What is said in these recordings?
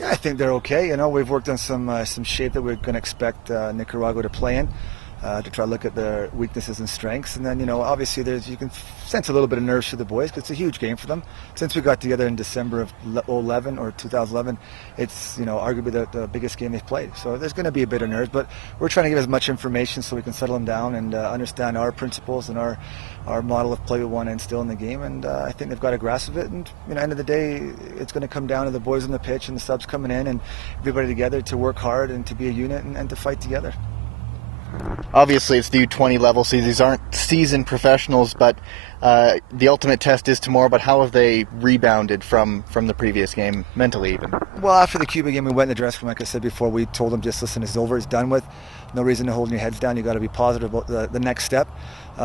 Yeah, I think they're okay. You know, we've worked on some shape that we're going to expect Nicaragua to play in. To try to look at their weaknesses and strengths, and then obviously you can sense a little bit of nerves for the boys because it's a huge game for them. Since we got together in December of 11 or 2011, it's arguably the biggest game they've played. So there's going to be a bit of nerves, but we're trying to give as much information so we can settle them down and understand our principles and our model of play we want to instill in the game. And I think they've got a grasp of it. And end of the day, it's going to come down to the boys on the pitch and the subs coming in and everybody together to work hard and to be a unit and to fight together. Obviously, it's the U20 level, so these aren't seasoned professionals, but the ultimate test is tomorrow. But how have they rebounded from the previous game, mentally even? Well, after the Cuba game, we went in the dressing room, like I said before. We told them, just listen, it's over, it's done with. No reason to hold your heads down. You got to be positive about the next step.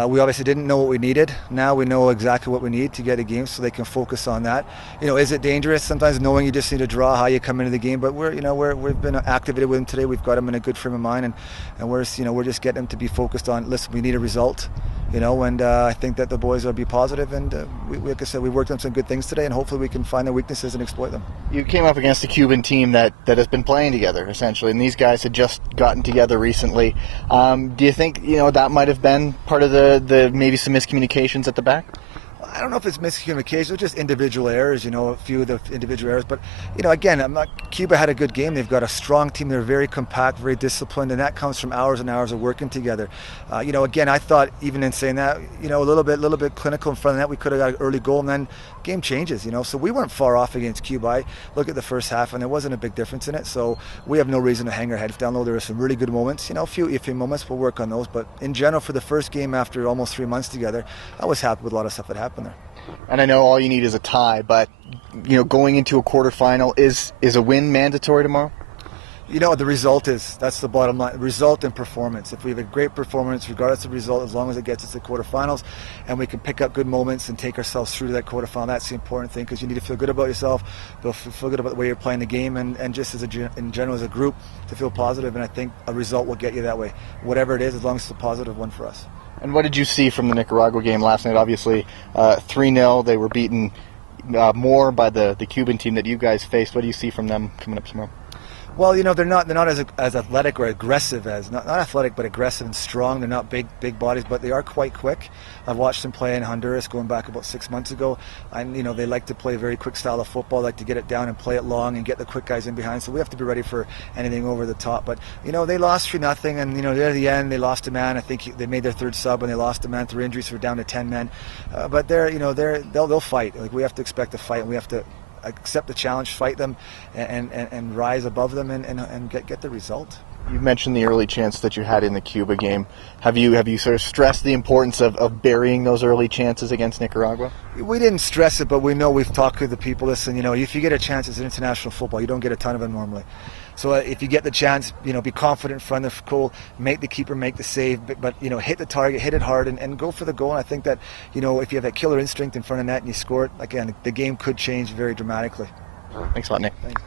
We obviously didn't know what we needed. Now we know exactly what we need to get a game, so they can focus on that. Is it dangerous? Sometimes knowing you just need to draw how you come into the game, but we've been activated with them today. We've got them in a good frame of mind, and we're just getting them to be focused on. Listen, we need a result. And I think that the boys will be positive, and like I said, we worked on some good things today, and hopefully we can find their weaknesses and exploit them. You came up against a Cuban team that has been playing together, essentially, and these guys had just gotten together recently. Do you think that might have been part of the maybe some miscommunications at the back? I don't know if it's miscommunication or just individual errors, a few of the individual errors. But, again, Cuba had a good game. They've got a strong team. They're very compact, very disciplined, and that comes from hours and hours of working together. Again, I thought even in saying that, a little bit clinical in front of that, we could have got an early goal, and then game changes, So we weren't far off against Cuba. I look at the first half, and there wasn't a big difference in it. So we have no reason to hang our heads down low. There were some really good moments, a few iffy moments. We'll work on those. But in general, for the first game after almost 3 months together, I was happy with a lot of stuff that happened there. And I know all you need is a tie, but going into a quarterfinal, is a win mandatory tomorrow? The result that's the bottom line. Result and performance. If we have a great performance, regardless of result, as long as it gets us to quarterfinals, and we can pick up good moments and take ourselves through to that quarterfinal, that's the important thing, because you need to feel good about yourself, feel good about the way you're playing the game, and just in general as a group to feel positive. And I think a result will get you that way, whatever it is, as long as it's a positive one for us. And what did you see from the Nicaragua game last night? Obviously, 3-0. They were beaten more by the Cuban team that you guys faced. What do you see from them coming up tomorrow? Well, they're not as athletic or aggressive as not athletic, but aggressive and strong. They're not big bodies, but they are quite quick. I've watched them play in Honduras going back about 6 months ago, and they like to play a very quick style of football, like to get it down and play it long and get the quick guys in behind. So we have to be ready for anything over the top. But they lost 3-0, and near the end they lost a man. I think they made their third sub and they lost a man through injuries, so we're down to 10 men. But they'll fight. Like, we have to expect a fight, and we have to accept the challenge, fight them, and rise above them, and get the result. You mentioned the early chance that you had in the Cuba game. Have you sort of stressed the importance of burying those early chances against Nicaragua? We didn't stress it, but we know we've talked to the people. Listen, if you get a chance, it's international football. You don't get a ton of them normally. So if you get the chance, be confident in front of the goal, make the keeper make the save, but hit the target, hit it hard, and go for the goal. And I think that, if you have that killer instinct in front of net and you score it, again, the game could change very dramatically. Thanks a lot, Nick. Thanks.